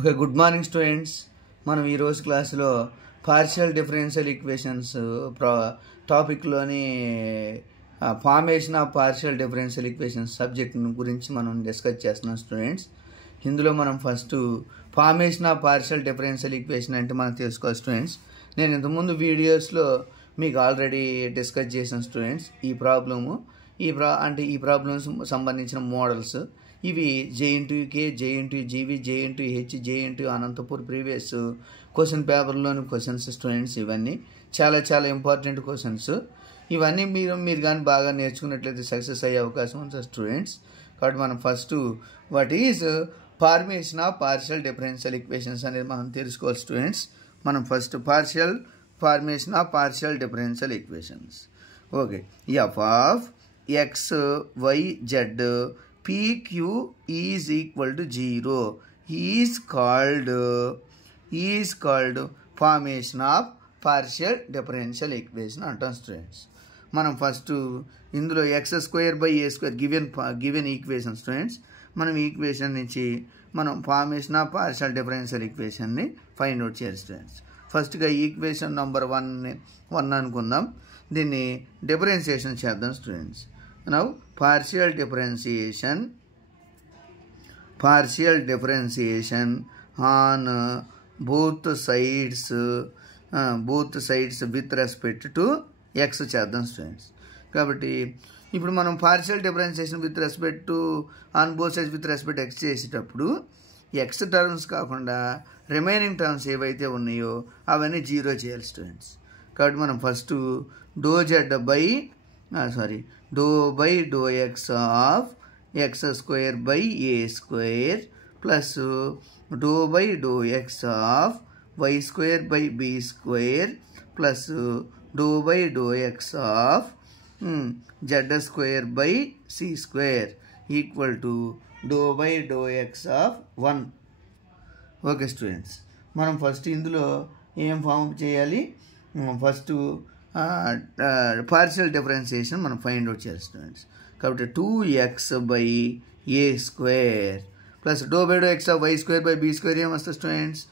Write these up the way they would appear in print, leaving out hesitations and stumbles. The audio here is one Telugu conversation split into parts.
Okay, good morning students. మనం ఈరోజు క్లాసులో పార్షియల్ డిఫరెన్షియల్ ఈక్వేషన్స్ టాపిక్లోని formation of partial differential equations subject గురించి మనం డిస్కస్ చేస్తున్నాం స్టూడెంట్స్. ఇందులో మనం first formation of partial differential equation అంటే మనం తెలుసుకోవాలి స్టూడెంట్స్. నేను ఇంతకుముందు వీడియోస్లో మీకు ఆల్రెడీ డిస్కస్ చేశాను స్టూడెంట్స్. ఈ ప్రాబ్లమ్స్ సంబంధించిన మోడల్స్ ఇవి J K, J G V, J H, J. Anantapur previous question పేపర్లోని క్వశ్చన్స్ స్టూడెంట్స్. ఇవన్నీ చాలా చాలా ఇంపార్టెంట్ క్వశ్చన్స్. ఇవన్నీ మీరు కానీ బాగా నేర్చుకున్నట్లయితే సక్సెస్ అయ్యే అవకాశం ఉంటుంది స్టూడెంట్స్. కాబట్టి మనం first what is formation of partial differential equations అనేది మనం తెలుసుకోవాలి స్టూడెంట్స్. మనం first formation of partial differential equations. Okay, F of X why Z PQ is equal to 0 is called formation of partial differential equation అంటాం స్టూడెంట్స్. మనం ఫస్ట్ ఇందులో x² గివెన్ ఈక్వేషన్ స్టూడెంట్స్. మనం ఈక్వేషన్ నుంచి మనం ఫార్మేషన్ ఆఫ్ పార్షియల్ డిఫరెన్షియల్ ఈక్వేషన్ని ఫైండ్ అవుట్ చేయాలి స్టూడెంట్స్. ఫస్ట్గా ఈక్వేషన్ నెంబర్ 1 అనుకుందాం. దీన్ని డిఫరెన్షియేషన్ చేద్దాం students. Now partial differentiation on both sides with respect to x చేద్దాం స్టూడెంట్స్. కాబట్టి ఇప్పుడు మనం partial differentiation with respect to on both sides with respect x చేసేటప్పుడు x టర్మ్స్ కాకుండా రిమైనింగ్ టర్మ్స్ ఏవైతే ఉన్నాయో అవన్నీ 0 చేయాలి స్టూడెంట్స్. కాబట్టి మనం first do by do x of x² by a² plus do by do x of y² by b² plus do by do x of z² by c² equal to do by do x of 1. Okay students, మనం ఫస్ట్ ఇందులో ఏం ఫామ్ చేయాలి? ఫస్ట్ పార్షియల్ డిఫరెన్షియేషన్ మనం ఫైండ్ అవుట్ చేయాలి స్టూడెంట్స్. కాబట్టి 2x by a² plus do by do x of y² by b² ఏమొస్తుంది students?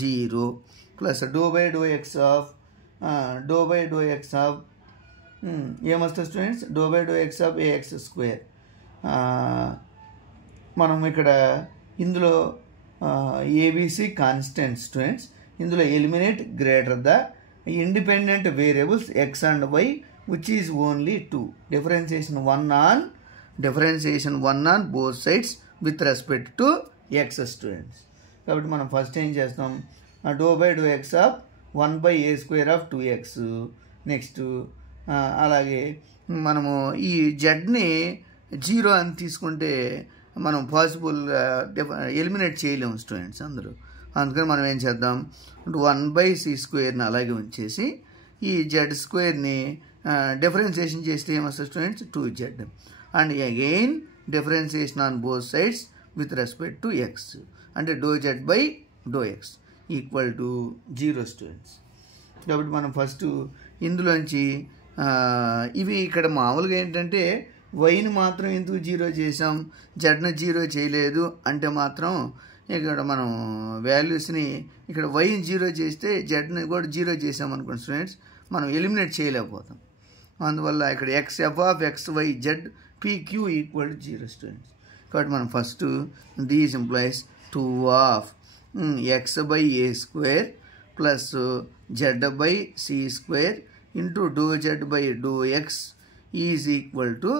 0 plus do by do x of ఏమొస్తుంది students? Doe by do x of ax². మనం ఇక్కడ ఇందులో ఏబిసి కాన్స్టెంట్ స్టూడెంట్స్. ఇందులో eliminate greater the independent variables x and y which is only 2. differentiation 1 on both sides with respect to x students. కాబట్టి మనం ఫస్ట్ ఏం చేస్తాం? Do by do x of 1 by a² of 2x. Next అలాగే మనము ఈ జెడ్ని 0 అని తీసుకుంటే మనం పాసిబుల్గా ఎలిమినేట్ చేయలేము స్టూడెంట్స్ అందరూ. అందుకని మనం ఏం చేద్దాం? 1 బై c² అలాగే ఉంచేసి ఈ z² డిఫరెన్షియేషన్ చేస్తే ఏమొస్తుంది students? 2z. And again differentiation on both sides with respect to x అంటే doe z by do x equal to 0 students. కాబట్టి మనం ఫస్ట్ ఇందులోంచి ఇవి ఇక్కడ మామూలుగా ఏంటంటే వైని మాత్రం ఎందుకు 0 చేసాం, జెడ్ను 0 చేయలేదు అంటే మాత్రం ఇక్కడ మనం వాల్యూస్ని ఇక్కడ వైని 0 చేస్తే జెడ్ని కూడా 0 చేసామనుకోండి స్టూడెంట్స్, మనం ఎలిమినేట్ చేయలేకపోతాం. అందువల్ల ఇక్కడ f of X why Z PQ equal to 0 students. కాబట్టి మనం first these implies 2 of x by a² plus z by c² into do z by do x is equal to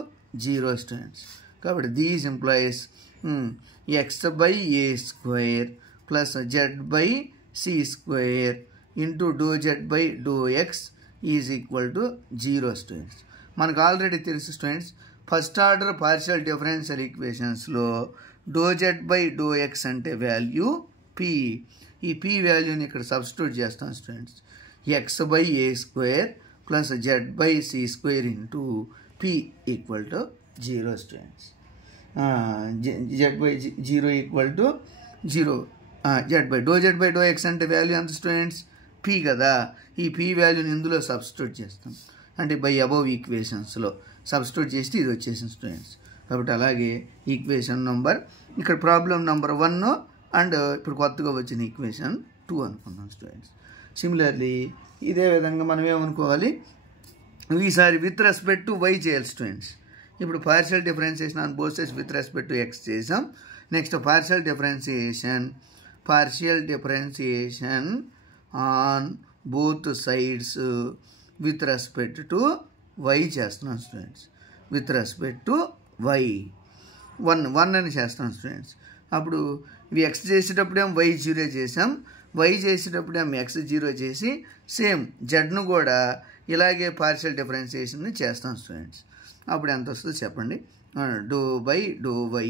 0 students. కాబట్టి these implies x by a² plus z by c² into dou z by dou x is equal to 0 students. మనకు ఆల్రెడీ తెలుసు students, first order partial differential ఈక్వేషన్స్లో doe z by do x అంటే వాల్యూ p. ఈ p వాల్యూని ఇక్కడ సబ్స్టిట్యూట్ చేస్తాం students. x by a² plus z by c² into p equal to 0 students. z by 0 equal to 0. z by doe x అంటే వాల్యూ ఎంత స్టూడెంట్స్? p కదా. ఈ p వాల్యూని ఇందులో సబ్స్టిట్యూట్ చేస్తాం అంటే బై అబవ్ ఈక్వేషన్స్లో సబ్స్టిట్యూట్ చేస్తే ఇది వచ్చేసింది స్టూడెంట్స్. కాబట్టి అలాగే ఈక్వేషన్ నెంబర్ ఇక్కడ ప్రాబ్లం నెంబర్ 1 అండ్ ఇప్పుడు కొత్తగా వచ్చిన ఈక్వేషన్ 2 అనుకున్నాం స్టూడెంట్స్. సిమిలర్లీ ఇదే విధంగా మనం ఏమనుకోవాలి, ఈసారి విత్ రెస్పెక్ట్ టు వై చేయాలి స్టూడెంట్స్. ఇప్పుడు partial differentiation on both sides with respect to x చేసాం. Next partial differentiation on both sides with respect to y చేస్తున్నాం students. With respect to y 1 అని చేస్తాం స్టూడెంట్స్. అప్పుడు ఇవి ఎక్స్ చేసేటప్పుడేమో వై 0 చేసాం, వై చేసేటప్పుడేమో ఎక్స్ 0 చేసి సేమ్ జెడ్ను కూడా ఇలాగే పార్షియల్ డిఫరెన్షియేషన్ చేస్తాం స్టూడెంట్స్. అప్పుడు ఎంత వస్తుందో చెప్పండి. Do by do y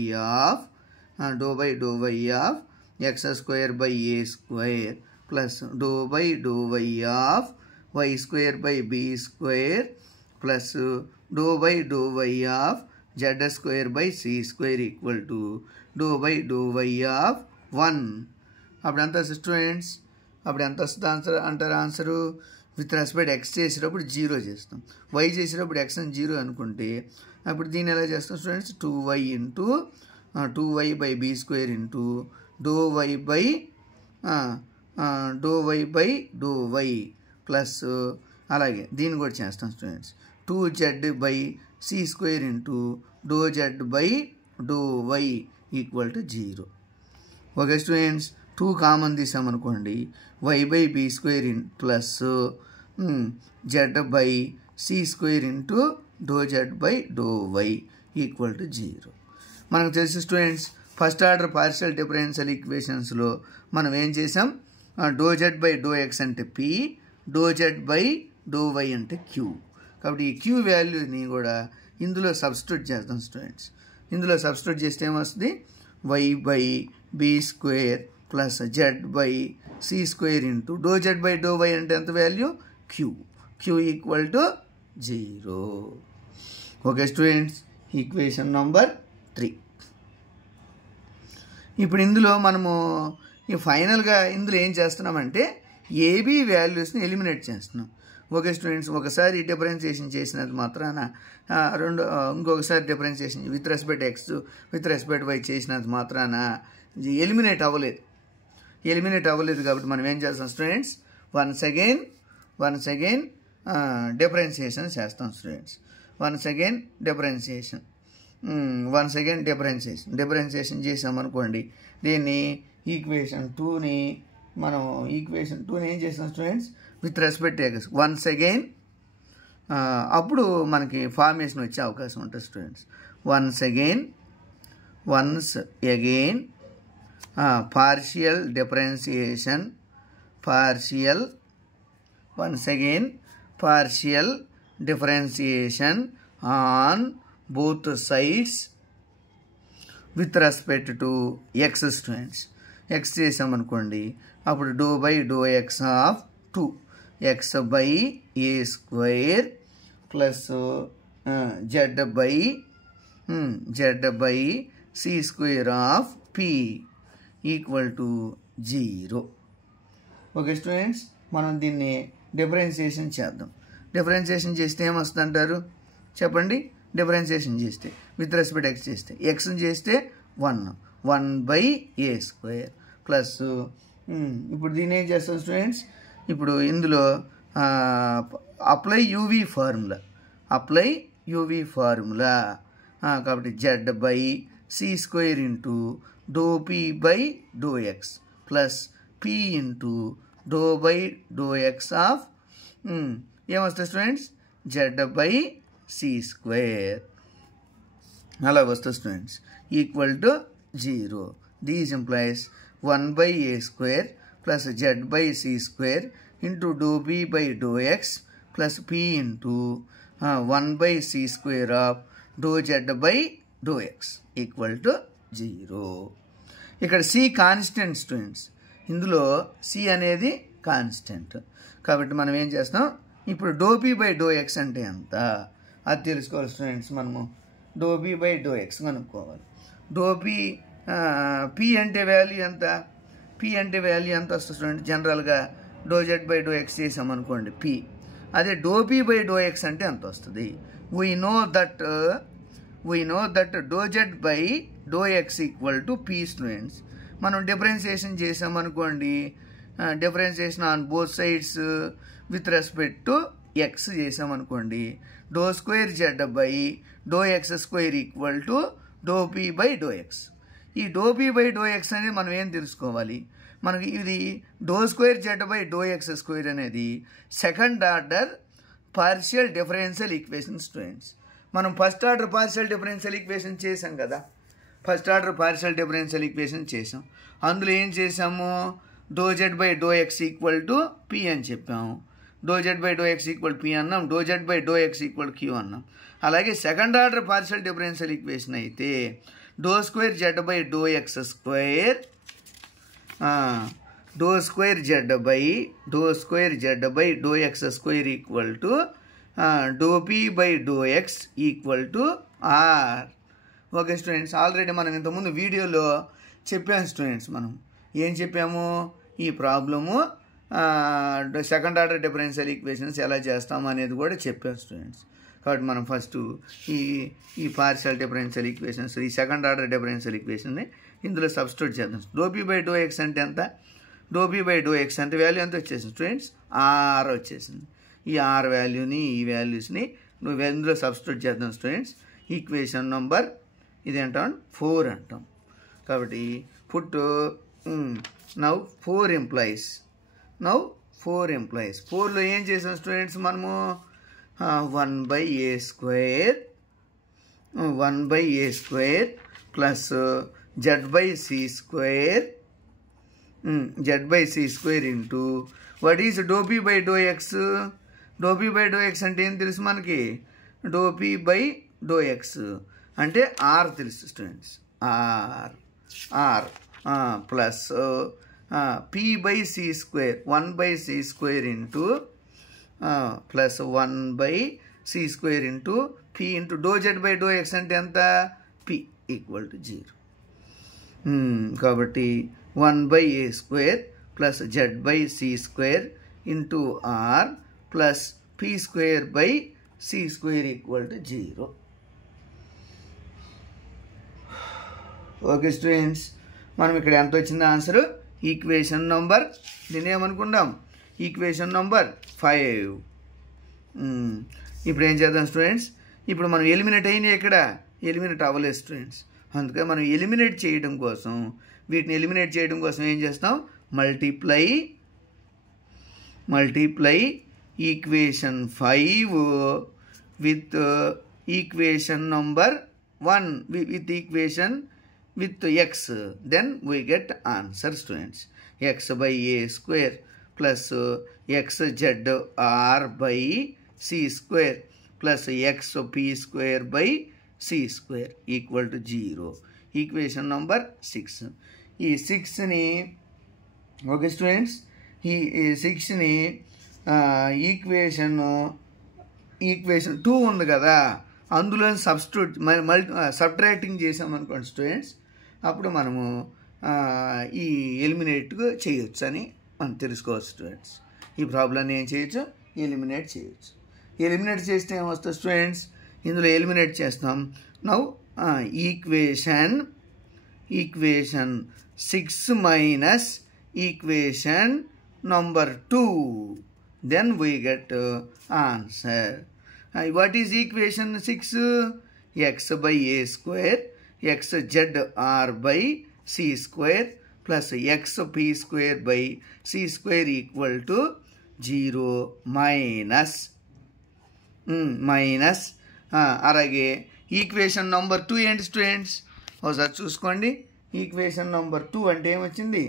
of x square by a square plus do by do y of y square by b square plus do by do y of z square by c square equal to do by do y of 1. అప్పుడు ఎంత వస్తుంది స్టూడెంట్స్? అప్పుడు ఎంత వస్తుంది ఆన్సర్ అంటారు? ఆన్సరు విత్ రెస్పెక్ట్ ఎక్స్ చేసేటప్పుడు 0 చేస్తాం, వై చేసేటప్పుడు ఎక్స్ అని 0 అనుకుంటే అప్పుడు దీన్ని ఎలా చేస్తాం students? 2y into 2y by b square into doe y by do y plus అలాగే దీన్ని కూడా చేస్తాం students 2z by c square into do z by do y equal to 0. Okay students, 2 common తీసామనుకోండి, y by b square plus z by c square into do z by do y equal to 0. మనకు తెలిసి students first order partial differential ఈక్వేషన్స్లో మనం ఏం చేసాం? Do z by do x అంటే p, doe z by do y అంటే క్యూ. కాబట్టి ఈ క్యూ వాల్యూని కూడా ఇందులో సబ్స్టిట్యూట్ చేస్తాం స్టూడెంట్స్. ఇందులో సబ్స్టిట్యూట్ చేస్తే ఏమొస్తుంది? Y by b square plus z by c square into do z by do y అంటే ఎంత value? Q equal to 0. Okay students, equation number 3. ఇప్పుడు ఇందులో మనము ఫైనల్గా ఇందులో ఏం చేస్తున్నామంటే ఏబీ వాల్యూస్ని ఎలిమినేట్ చేస్తున్నాం. ఓకే స్టూడెంట్స్, ఒకసారి డిఫరెన్షియేషన్ చేసినది మాత్రాన ఇంకొకసారి differentiation with respect x with respect y చేసినది మాత్రాన ఎలిమినేట్ అవ్వలేదు కాబట్టి మనం ఏం చేస్తాం స్టూడెంట్స్? వన్స్ అగైన్ డిఫరెన్షియేషన్ చేస్తాం స్టూడెంట్స్. వన్స్ అగైన్ డిఫరెన్షియేషన్ చేసామనుకోండి, దీన్ని ఈక్వేషన్ 2ని ఏం చేస్తాం students? With respect x once again అప్పుడు మనకి ఫార్మేషన్ వచ్చే అవకాశం ఉంటుంది students. Once again partial differentiation on both sides with respect to x students. X చేసామనుకోండి, అప్పుడు do by do x of 2x by a square plus z by c square of p equal to 0. Okay students, మనం దీన్ని డిఫరెన్షియేషన్ చేద్దాం. డిఫరెన్షియేషన్ చేస్తే ఏమొస్తుంది అంటారు చెప్పండి? డిఫరెన్షియేషన్ చేస్తే విత్ రెస్పెక్ట్ ఎక్స్ చేస్తే ఎక్స్ని చేస్తే 1 బై ఏ స్క్వేర్ ప్లస్ ఇప్పుడు దీన్ని ఏం చేస్తాం స్టూడెంట్స్? ఇప్పుడు ఇందులో అప్లై యూవీ ఫార్ములా కాబట్టి z by c square into doe p by do x plus p into doe by do x of ఏమొస్తుంది students? Z by c square అలా వస్తుంది students equal to 0. These implies 1 by a square plus z by c square into doe b by do x plus p into 1 by c square of doe z by do x equal to 0. ఇక్కడ సి కాన్స్టెంట్ స్టూడెంట్స్, ఇందులో సి అనేది కాన్స్టెంట్ కాబట్టి మనం ఏం చేస్తాం? ఇప్పుడు do p by do x అంటే ఎంత అది తెలుసుకోవాలి స్టూడెంట్స్. మనము do b by do x కనుక్కోవాలి. డో పి అంటే వాల్యూ ఎంత? పి అంటే వాల్యూ ఎంత వస్తుంది స్టూడెంట్? జనరల్గా do z by do x చేసామనుకోండి పి, అదే do p by do x అంటే ఎంత వస్తుంది? We know that do z by do x equal to P students. మనం డిఫరెన్షియేషన్ చేసామనుకోండి, differentiation on both sides with respect to x చేసామనుకోండి, doe square z by do x square equal to doe p by do x. ఈ doe p by do x అనేది మనం ఏం తెలుసుకోవాలి, మనకి ఇది doe square z by do x square అనేది second order partial differential equation students. మనం first order partial differential equation చేసాం కదా, first order partial differential equation చేసాం. అందులో ఏం చేసాము, do z by do x equal to p అని చెప్పాము, doe z by do x equal p అన్నాం, doe z by do x equal q అన్నాం. అలాగే second order partial differential equation అయితే doe square z by do x square, doe square z by do x square equal to doe p by do x equal to r. Okay students, already మనం ఇంతకుముందు వీడియోలో చెప్పాము స్టూడెంట్స్. మనం ఏం చెప్పాము, ఈ problem second order differential equations ఎలా చేస్తాము అనేది కూడా చెప్పాము స్టూడెంట్స్. కాబట్టి మనం ఫస్ట్ ఈ పార్షియల్ డిఫరెన్షియల్ ఈక్వేషన్స్, ఈ సెకండ్ ఆర్డర్ డిఫరెన్షియల్ ఈక్వేషన్ని ఇందులో సబ్స్టిట్యూట్ చేద్దాం. Do p by do x అంటే ఎంత, do p by do x అంటే వాల్యూ ఎంత వచ్చేసింది స్టూడెంట్స్, ఆర్ వచ్చేసింది. ఈ ఆర్ వాల్యూని ఈ వాల్యూస్ని నువ్వు ఇందులో సబ్స్టిట్యూట్ చేద్దాం స్టూడెంట్స్. ఈక్వేషన్ నెంబర్ ఇదేంటాం 4 అంటాం. కాబట్టి పుట్ నౌ 4 ఇంప్లాయిస్, 4లో ఏం చేసాం స్టూడెంట్స్ మనము 1/a square plus z/c square into what is do p by do x. Do p by do x అంటే ఏం తెలుసు మనకి, do p by do x అంటే ఆర్ తెలుసు students, r plus p by c square 1/c square into plus 1/c square into p into do z by do x అంటే ఎంత, పీ ఈక్వల్ టు 0. కాబట్టి 1/a square plus z/c square into r plus p square by c square equal to 0. Okay students, మనం ఇక్కడ ఎంత వచ్చింది ఆన్సర్, ఈక్వేషన్ నంబర్, దీన్ని ఏమనుకుందాం, ఈక్వేషన్ నంబర్ 5. ఇప్పుడు ఏం చేద్దాం స్టూడెంట్స్, ఇప్పుడు మనం ఎలిమినేట్ అయినాయి, ఇక్కడ ఎలిమినేట్ అవ్వలేదు స్టూడెంట్స్. అందుకే మనం ఎలిమినేట్ చేయడం కోసం, వీటిని ఎలిమినేట్ చేయడం కోసం ఏం చేస్తాం, multiply equation 5 with equation number 1 with equation with x, then we get answer students. x/a square plus xzr by c square plus xp square by c square equal to 0. Equation number 6. ఈ 6ని ఓకే స్టూడెంట్స్, ఈ 6ని ఈక్వేషన్ 2 ఉంది కదా, అందులో సబ్ట్రాక్టింగ్ చేసామనుకోండి స్టూడెంట్స్, అప్పుడు మనము ఈ ఎలిమినేట్ చేయొచ్చు అని మనం తెలుసుకోవచ్చు స్టూడెంట్స్. ఈ ప్రాబ్లమ్ని ఏం చేయొచ్చు, ఎలిమినేట్ చేయొచ్చు. ఎలిమినేట్ చేస్తే ఏమొస్తుంది స్టూడెంట్స్, ఇందులో ఎలిమినేట్ చేస్తాం. Now equation 6 minus equation number 2, then we get answer. What is equation 6, x/a square xzr by c square plus xp square by c square equal to 0 minus అలాగే ఈక్వేషన్ నంబర్ 2 ఏంటి స్టూడెంట్స్, ఒకసారి చూసుకోండి. ఈక్వేషన్ నంబర్ 2 అంటే ఏమొచ్చింది,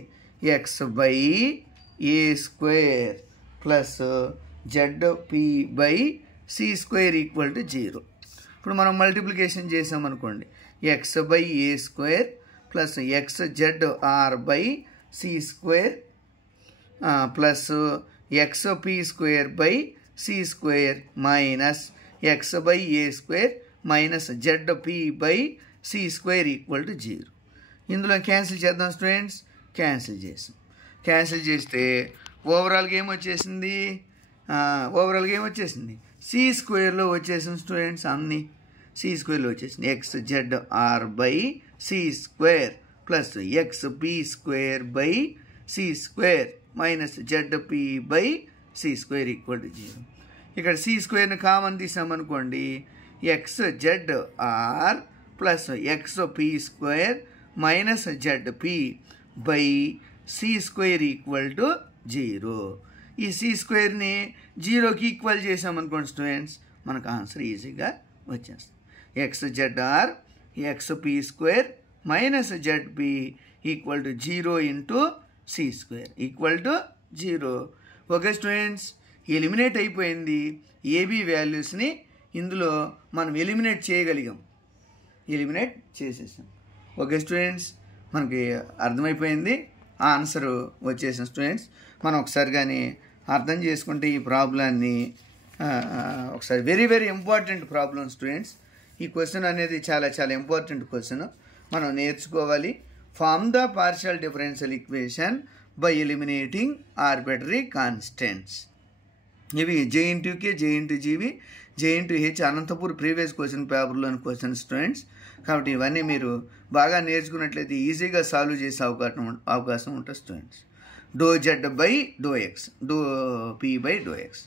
x/a square plus zp by c square equal to 0. ఇప్పుడు మనం మల్టిప్లికేషన్ చేసామనుకోండి, x/a square plus xzr by c square plus xp square by c square minus x/a square minus zp by c square equal to 0. ఇందులో క్యాన్సిల్ చేద్దాం స్టూడెంట్స్, క్యాన్సిల్ చేస్తే ఓవరాల్గా ఏమొచ్చేసింది, సి స్క్వేర్లో వచ్చేసింది స్టూడెంట్స్, అన్నీ సి స్క్వేర్లో వచ్చేసింది. xzr by c square plus x p square by c square minus z p by c square equal to 0. ఇక్కడ సి స్క్వేర్ని కామన్ తీసామనుకోండి, x z r plus x p square minus z p by c square equal to 0. ఈ సి స్క్వేర్ని 0కి ఈక్వల్ చేసామనుకోండి స్టూడెంట్స్, మనకు ఆన్సర్ ఈజీగా వచ్చేస్తుంది. X z r x p square minus z p equal to 0 into c square equal to 0. Okay students, eliminate అయిపోయింది. ఏబీ వాల్యూస్ని ఇందులో మనం ఎలిమినేట్ చేయగలిగాం, ఎలిమినేట్ చేసేసాం. ఓకే స్టూడెంట్స్, మనకి అర్థమైపోయింది, ఆన్సర్ వచ్చేసాం. స్టూడెంట్స్, మనం ఒకసారి కానీ అర్థం చేసుకుంటే ఈ ప్రాబ్లాన్ని ఒకసారి very very important problem students. ఈ క్వశ్చన్ అనేది చాలా చాలా ఇంపార్టెంట్ క్వశ్చన్, మనం నేర్చుకోవాలి. Form the partial differential equation by eliminating arbitrary constants. ఇవి J K, J G V, J H Anantapur previous question పేపర్లోని క్వశ్చన్ స్టూడెంట్స్. కాబట్టి ఇవన్నీ మీరు బాగా నేర్చుకున్నట్లయితే ఈజీగా సాల్వ్ చేసే అవకాశం ఉంటుంది students. Doe z by do x, do p by do x,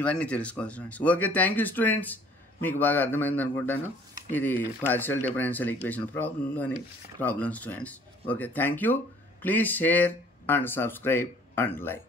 ఇవన్నీ తెలుసుకోవాలి students. Okay, thank you students, మీకు బాగా అర్థమైంది అనుకుంటాను. ఇది పార్షియల్ డిఫరెన్షియల్ ఈక్వేషన్ ప్రాబ్లంలోని problem students. Okay, thank you. Please share and subscribe and like.